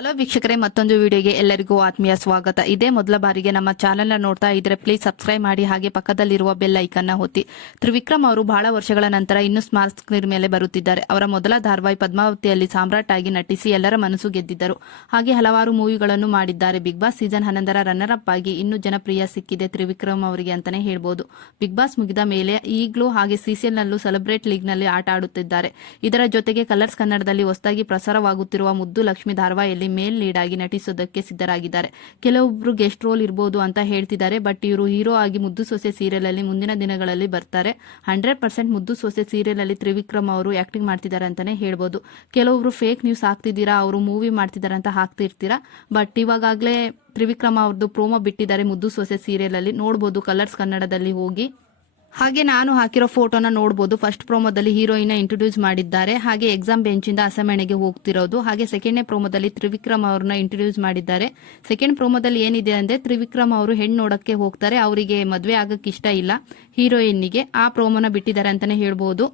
Hello ವೀಕ್ಷಕರೇ, ಮತ್ತೊಂದು ವಿಡಿಯೋಗೆ ಎಲ್ಲರಿಗೂ ಆತ್ಮೀಯ ಸ್ವಾಗತ. ಇದೇ ಮೊದಲ ಬಾರಿಗೆ ನಮ್ಮ ಚಾನೆಲ್ನ ನೋಡ್ತಾ ಇದ್ರೆ ಪ್ಲೀಸ್ ಸಬ್ಸ್ಕ್ರೈಬ್ ಮಾಡಿ, ಹಾಗೆ ಪಕ್ಕದಲ್ಲಿರುವ ಬೆಲ್ ಐಕನ್ನ ಹೊತ್ತಿ ತ್ರಿವಿಕ್ರಮ್ ಅವರು ಬಹಳ ವರ್ಷಗಳ ನಂತರ ಇನ್ನೂ ಸ್ಮಾರ್ಟ್ ಸ್ಕ್ರೀನ್ ಮೇಲೆ ಬರುತ್ತಿದ್ದಾರೆ. ಅವರ ಮೊದಲ ಧಾರಾವಾಹಿ ಪದ್ಮಾವತಿಯಲ್ಲಿ ಸಾಮ್ರಾಟ್ ಆಗಿ ನಟಿಸಿ ಎಲ್ಲರ ಮನಸ್ಸು ಗೆದ್ದಿದ್ದರು. ಹಾಗೆ ಹಲವಾರು ಮೂವಿಗಳನ್ನು ಮಾಡಿದ್ದಾರೆ. ಬಿಗ್ ಬಾಸ್ ಸೀಸನ್ ಹನ್ನೊಂದರ ರನ್ನರ್ ಅಪ್ ಆಗಿ ಇನ್ನೂ ಜನಪ್ರಿಯ ಸಿಕ್ಕಿದೆ ತ್ರಿವಿಕ್ರಮ್ ಅವರಿಗೆ ಅಂತಾನೆ ಹೇಳ್ಬೋದು. ಬಿಗ್ ಬಾಸ್ ಮುಗಿದ ಮೇಲೆ ಈಗಲೂ ಹಾಗೆ ಸಿಸಿಎಲ್ ನಲ್ಲೂ ಸೆಲೆಬ್ರೇಟ್ ಲೀಗ್ನಲ್ಲಿ ಆಟ ಆಡುತ್ತಿದ್ದಾರೆ. ಇದರ ಜೊತೆಗೆ ಕಲರ್ಸ್ ಕನ್ನಡದಲ್ಲಿ ಹೊಸದಾಗಿ ಪ್ರಸಾರವಾಗುತ್ತಿರುವ ಮುದ್ದು ಲಕ್ಷ್ಮಿ ಧಾರಾವಾಹಿಯಲ್ಲಿ ಮೇಲ್ ಲೀಡ್ ಆಗಿ ನಟಿಸೋದಕ್ಕೆ ಸಿದ್ಧರಾಗಿದ್ದಾರೆ. ಕೆಲವೊಬ್ರು ಗೆಸ್ಟ್ ರೋಲ್ ಇರಬಹುದು ಅಂತ ಹೇಳ್ತಿದ್ದಾರೆ, ಬಟ್ ಇವರು ಹೀರೋ ಆಗಿ ಮುದ್ದು ಸೊಸೆ ಸೀರಿಯಲ್ ಅಲ್ಲಿ ಮುಂದಿನ ದಿನಗಳಲ್ಲಿ ಬರ್ತಾರೆ. ಹಂಡ್ರೆಡ್ ಪರ್ಸೆಂಟ್ ಮುದ್ದು ಸೊಸೆ ಸೀರಿಯಲ್ ಅಲ್ಲಿ ತ್ರಿವಿಕ್ರಮ್ ಅವರು ಆಕ್ಟಿಂಗ್ ಮಾಡ್ತಿದ್ದಾರೆ ಅಂತಾನೆ ಹೇಳ್ಬೋದು. ಕೆಲವೊಬ್ರು ಫೇಕ್ ನ್ಯೂಸ್ ಹಾಕ್ತಿದ್ದೀರಾ, ಅವರು ಮೂವಿ ಮಾಡ್ತಿದ್ದಾರೆ ಅಂತ ಹಾಕ್ತಿರ್ತೀರಾ, ಬಟ್ ಇವಾಗಲೇ ತ್ರಿವಿಕ್ರಮ ಅವ್ರದ್ದು ಪ್ರೋಮೋ ಬಿಟ್ಟಿದ್ದಾರೆ ಮುದ್ದು ಸೊಸೆ ಸೀರಿಯಲ್ ಅಲ್ಲಿ ನೋಡ್ಬೋದು ಕಲರ್ಸ್ ಕನ್ನಡದಲ್ಲಿ ಹೋಗಿ. ಹಾಗೆ ನಾನು ಹಾಕಿರೋ ಫೋಟೋನ ನೋಡಬಹುದು ಫಸ್ಟ್ ಪ್ರೋಮೋದಲ್ಲಿ ಹೀರೋಯಿನ್ ಇಂಟ್ರೊಡ್ಯೂಸ್ ಮಾಡಿದ್ದಾರೆ. ಹಾಗೆ ಎಕ್ಸಾಮ್ ಬೆಂಚಿಂದ ಅಸಮಣೆಗೆ ಹೋಗ್ತಿರೋದು. ಹಾಗೆ ಸೆಕೆಂಡ್ನೇ ಪ್ರೋಮೋದಲ್ಲಿ ತ್ರಿವಿಕ್ರಮ್ ಅವ್ರನ್ನ ಇಂಟ್ರೊಡ್ಯೂಸ್ ಮಾಡಿದ್ದಾರೆ. ಸೆಕೆಂಡ್ ಪ್ರೋಮೋದಲ್ಲಿ ಏನಿದೆ ಅಂದ್ರೆ ತ್ರಿವಿಕ್ರಮ್ ಅವರು ಹೆಣ್ಣು ನೋಡಕ್ಕೆ ಹೋಗ್ತಾರೆ. ಅವರಿಗೆ ಮದುವೆ ಆಗಕ್ಕೆ ಇಷ್ಟ ಇಲ್ಲ ಹೀರೋಯಿನ್ನಿಗೆ ಆ ಪ್ರೋಮೋನ ಬಿಟ್ಟಿದ್ದಾರೆ ಅಂತಾನೆ ಹೇಳ್ಬೋದು.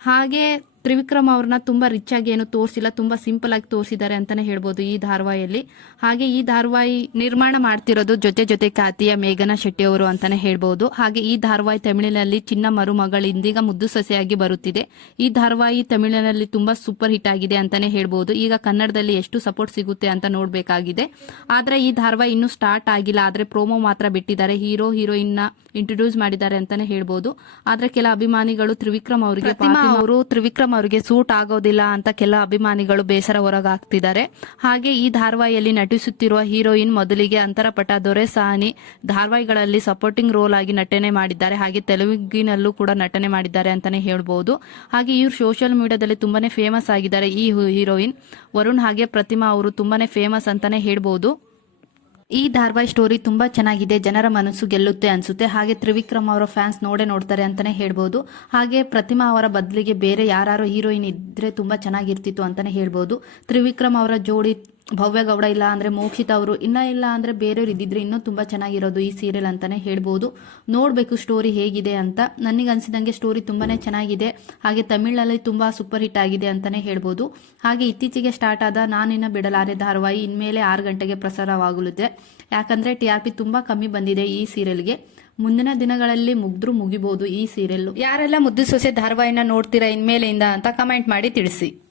ಹಾಗೆ ತ್ರಿವಿಕ್ರಮ್ ಅವ್ರನ್ನ ತುಂಬಾ ರಿಚ್ ಆಗಿ ಏನು ತೋರಿಸಿಲ್ಲ ತುಂಬಾ ಸಿಂಪಲ್ ಆಗಿ ತೋರಿಸಿದ್ದಾರೆ ಅಂತಾನೆ ಹೇಳ್ಬೋದು ಈ ಧಾರವಾಹಿಯಲ್ಲಿ. ಹಾಗೆ ಈ ಧಾರವಾಹಿ ನಿರ್ಮಾಣ ಮಾಡ್ತಿರೋದು ಜೊತೆ ಜೊತೆ ಖ್ಯಾತಿಯ ಮೇಘನಾ ಶೆಟ್ಟಿ ಅವರು ಅಂತಾನೆ ಹೇಳ್ಬೋದು. ಹಾಗೆ ಈ ಧಾರವಾಹಿ ತಮಿಳಿನಲ್ಲಿ ಚಿನ್ನ ಮರುಮಗಳು ಇಂದೀಗ ಮುದ್ದು ಸೊಸೆಯಾಗಿ ಬರುತ್ತಿದೆ. ಈ ಧಾರವಾಹಿ ತಮಿಳಿನಲ್ಲಿ ತುಂಬಾ ಸೂಪರ್ ಹಿಟ್ ಆಗಿದೆ ಅಂತಾನೆ ಹೇಳ್ಬೋದು. ಈಗ ಕನ್ನಡದಲ್ಲಿ ಎಷ್ಟು ಸಪೋರ್ಟ್ ಸಿಗುತ್ತೆ ಅಂತ ನೋಡ್ಬೇಕಾಗಿದೆ. ಆದ್ರೆ ಈ ಧಾರಾವಾಹಿ ಇನ್ನೂ ಸ್ಟಾರ್ಟ್ ಆಗಿಲ್ಲ ಆದ್ರೆ ಪ್ರೋಮೋ ಮಾತ್ರ ಬಿಟ್ಟಿದ್ದಾರೆ. ಹೀರೋ ಹೀರೋಯಿನ್ನ ಇಂಟ್ರೊಡ್ಯೂಸ್ ಮಾಡಿದ್ದಾರೆ ಅಂತಾನೆ ಹೇಳ್ಬೋದು. ಆದ್ರೆ ಕೆಲ ಅಭಿಮಾನಿಗಳು ತ್ರಿವಿಕ್ರಮ್ ಅವರಿಗೆ ಅವರು ತ್ರಿವಿಕ್ರಮ್ ಅವರಿಗೆ ಸೂಟ್ ಆಗೋದಿಲ್ಲ ಅಂತ ಕೆಲ ಅಭಿಮಾನಿಗಳು ಬೇಸರ ಹೊರಗಾಗ್ತಿದ್ದಾರೆ. ಹಾಗೆ ಈ ಧಾರಾವಾಹಿಯಲ್ಲಿ ನಟಿಸುತ್ತಿರುವ ಹೀರೋಯಿನ್ ಮೊದಲಿಗೆ ಅಂತರಪಟ ದೊರೆ ಸಾನಿ ಧಾರಾವಾಹಿಗಳಲ್ಲಿ ಸಪೋರ್ಟಿಂಗ್ ರೋಲ್ ಆಗಿ ನಟನೆ ಮಾಡಿದ್ದಾರೆ. ಹಾಗೆ ತೆಲುಗಿನಲ್ಲೂ ಕೂಡ ನಟನೆ ಮಾಡಿದ್ದಾರೆ ಅಂತಾನೆ ಹೇಳ್ಬೋದು. ಹಾಗೆ ಇವರು ಸೋಷಿಯಲ್ ಮೀಡಿಯಾದಲ್ಲಿ ತುಂಬಾನೇ ಫೇಮಸ್ ಆಗಿದ್ದಾರೆ ಈ ಹೀರೋಯಿನ್. ವರುಣ್ ಹಾಗೆ ಪ್ರತಿಮಾ ಅವರು ತುಂಬಾನೇ ಫೇಮಸ್ ಅಂತಾನೆ ಹೇಳ್ಬೋದು. ಈ ಧಾರವಾಹಿ ಸ್ಟೋರಿ ತುಂಬಾ ಚೆನ್ನಾಗಿದೆ, ಜನರ ಮನಸ್ಸು ಗೆಲ್ಲುತ್ತೆ ಅನ್ಸುತ್ತೆ. ಹಾಗೆ ತ್ರಿವಿಕ್ರಮ್ ಅವರ ಫ್ಯಾನ್ಸ್ ನೋಡೇ ನೋಡ್ತಾರೆ ಅಂತಾನೆ ಹೇಳ್ಬೋದು. ಹಾಗೆ ಪ್ರತಿಮಾ ಅವರ ಬದಲಿಗೆ ಬೇರೆ ಯಾರು ಹೀರೋಯಿನ್ ಇದ್ರೆ ತುಂಬಾ ಚೆನ್ನಾಗಿರ್ತಿತ್ತು ಅಂತಾನೆ ಹೇಳ್ಬೋದು. ತ್ರಿವಿಕ್ರಮ್ ಅವರ ಜೋಡಿ ಭವ್ಯ ಗೌಡ ಇಲ್ಲ ಅಂದ್ರೆ ಮೋಕ್ಷಿತ ಅವರು ಇನ್ನ ಇಲ್ಲ ಅಂದ್ರೆ ಬೇರೆಯವ್ರು ಇದ್ದಿದ್ರೆ ಇನ್ನೂ ತುಂಬಾ ಚೆನ್ನಾಗಿರೋದು ಈ ಸೀರಿಯಲ್ ಅಂತಾನೆ ಹೇಳ್ಬೋದು. ನೋಡಬೇಕು ಸ್ಟೋರಿ ಹೇಗಿದೆ ಅಂತ. ನನಗೆ ಅನ್ಸಿದಂಗೆ ಸ್ಟೋರಿ ತುಂಬಾನೇ ಚೆನ್ನಾಗಿದೆ. ಹಾಗೆ ತಮಿಳಲ್ಲಿ ತುಂಬಾ ಸೂಪರ್ ಹಿಟ್ ಆಗಿದೆ ಅಂತಾನೆ ಹೇಳ್ಬೋದು. ಹಾಗೆ ಇತ್ತೀಚೆಗೆ ಸ್ಟಾರ್ಟ್ ಆದ ನಾನಿನ್ನ ಬಿಡಲಾರೆ ಧಾರಾವಾಹಿ ಇನ್ಮೇಲೆ ಆರು ಗಂಟೆಗೆ ಪ್ರಸಾರವಾಗಲಿದೆ ಯಾಕಂದ್ರೆ ಟಿ ಆರ್ ಪಿ ತುಂಬಾ ಕಮ್ಮಿ ಬಂದಿದೆ ಈ ಸೀರಿಯಲ್ಗೆ ಮುಂದಿನ ದಿನಗಳಲ್ಲಿ ಮುಗ್ದ್ರು ಮುಗಿಬಹುದು ಈ ಸೀರಿಯಲ್ ಯಾರೆಲ್ಲ ಮುದ್ದು ಸೊಸೆ ಧಾರಾವಾಹಿನ ನೋಡ್ತೀರಾ ಇನ್ಮೇಲೆಯಿಂದ ಅಂತ ಕಮೆಂಟ್ ಮಾಡಿ ತಿಳಿಸಿ.